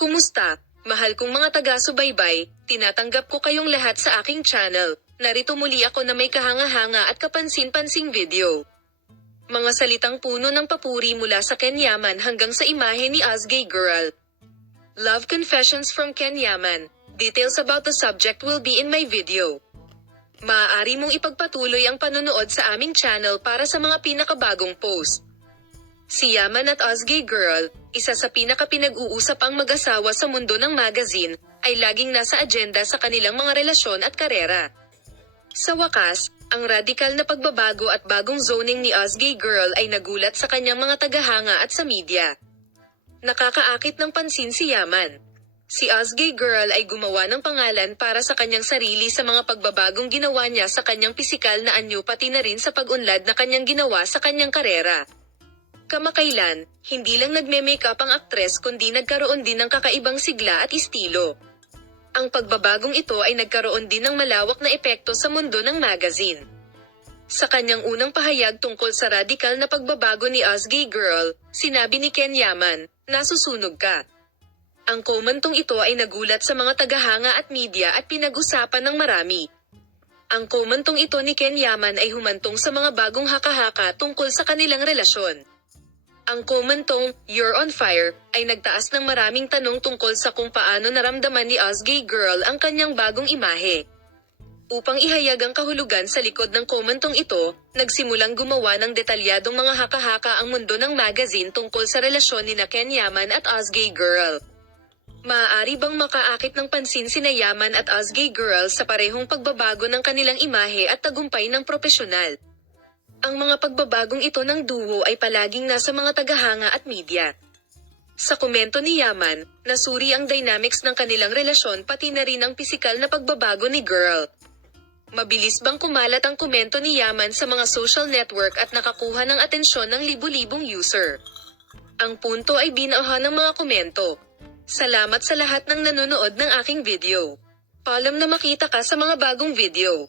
Kumusta, mahal kong mga taga-subaybay, tinatanggap ko kayong lahat sa aking channel. Narito muli ako na may kahanga-hanga at kapansin-pansing video. Mga salitang puno ng papuri mula sa Ken Yaman hanggang sa imahe ni Azgay Girl. Love confessions from Ken Yaman. Details about the subject will be in my video. Maaari mong ipagpatuloy ang panonood sa aming channel para sa mga pinakabagong post. Si Yaman at Azgay Girl, isa sa pinaka-pinag-uusap ang mag-asawa sa mundo ng magazine, ay laging nasa agenda sa kanilang mga relasyon at karera. Sa wakas, ang radikal na pagbabago at bagong zoning ni Azgay Girl ay nagulat sa kanyang mga tagahanga at sa media. Nakakaakit ng pansin si Yaman. Si Azgay Girl ay gumawa ng pangalan para sa kanyang sarili sa mga pagbabagong ginawa niya sa kanyang pisikal na anyo pati na rin sa pag-unlad na kanyang ginawa sa kanyang karera. Kamakailan, hindi lang nagme-makeup ang aktres kundi nagkaroon din ng kakaibang sigla at estilo. Ang pagbabagong ito ay nagkaroon din ng malawak na epekto sa mundo ng magazine. Sa kanyang unang pahayag tungkol sa radikal na pagbabago ni Azgay Girl, sinabi ni Ken Yaman, "Nasusunog ka." Ang komentong ito ay nagulat sa mga tagahanga at media at pinag-usapan ng marami. Ang komentong ito ni Ken Yaman ay humantong sa mga bagong haka-haka tungkol sa kanilang relasyon. Ang komentong, "You're on fire," ay nagtaas ng maraming tanong tungkol sa kung paano naramdaman ni Azgay Girl ang kanyang bagong imahe. Upang ihayag ang kahulugan sa likod ng komentong ito, nagsimulang gumawa ng detalyadong mga haka-haka ang mundo ng magazine tungkol sa relasyon ni Ken Yaman at Azgay Girl. Maaari bang makaakit ng pansin sina Yaman at Azgay Girl sa parehong pagbabago ng kanilang imahe at tagumpay ng propesyonal? Ang mga pagbabagong ito ng duo ay palaging nasa mga tagahanga at media. Sa komento ni Yaman, nasuri ang dynamics ng kanilang relasyon pati na rin ang pisikal na pagbabago ni Girl. Mabilis bang kumalat ang komento ni Yaman sa mga social network at nakakuha ng atensyon ng libu-libong user? Ang punto ay binauhan ng mga komento. Salamat sa lahat ng nanonood ng aking video. Paalam na makita ka sa mga bagong video.